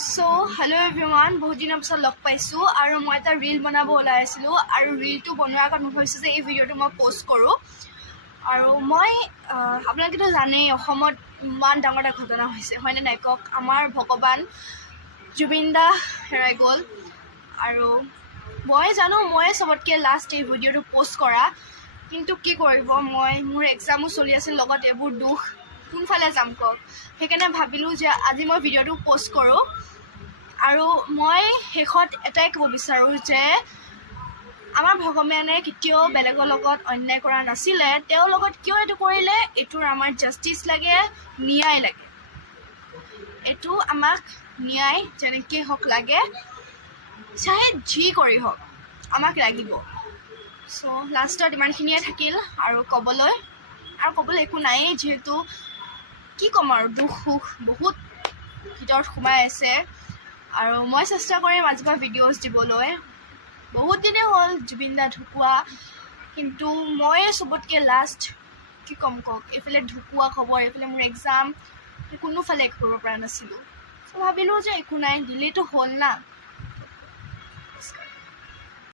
So, hello everyone, বহুত দিনৰ পিছত লগ পাইছোঁ আৰু মই এটা ৰীল বনাব ওলাই আছিলোঁ আৰু ৰীলটো বনোৱাৰ আগত মই ভাবিছোঁ যে এই ভিডিঅ'টো মই পষ্ট কৰোঁ আৰু মই আপোনালোকেতো জানেই অসমত ইমান ডাঙৰ এটা ঘটনা হৈছে হয়নে নাই কওক আমাৰ ভগৱান জুবিন দা হেৰাই গ'ল আৰু মই জানো মই চবতকৈ লাষ্ট এই ভিডিঅ'টো পষ্ট কৰা কিন্তু কি কৰিব মই মোৰ এক্সামো চলি আছিল লগত এইবোৰ দুখ কোনফালে যাম কওক সেইকাৰণে ভাবিলোঁ যে আজি মই ভিডিঅ'টো পষ্ট কৰোঁ আৰু মই শেষত এটাই ক'ব বিচাৰোঁ যে আমাৰ ভগৱানে কেতিয়াও বেলেগৰ লগত অন্যায় কৰা নাছিলে তেওঁৰ লগত কিয় এইটো কৰিলে এইটোৰ আমাৰ জাষ্টিচ লাগে ন্যায় লাগে এইটো আমাক ন্যায় যেনেকৈ হওক লাগে চাহে যি কৰি হওক আমাক লাগিব চ' লাষ্টত ইমানখিনিয়ে থাকিল আৰু ক'বলৈ একো নায়েই যিহেতু কি ক'ম আৰু দুখ সুখ বহুত ভিতৰত সোমাই আছে আৰু মই চেষ্টা কৰিম আজিৰ পৰা ভিডিঅ'জ দিবলৈ বহুত দিনেই হ'ল জুবিন দা ঢুকুৱা কিন্তু মই চবতকৈ লাষ্ট কি ক'ম কওক এইফালে ঢুকুৱা খবৰ এইফালে মোৰ এক্সাম কোনোফালে একো কৰিব পৰা নাছিলোঁ চ' ভাবিলোঁ যে একো নাই দিলেইতো হ'ল না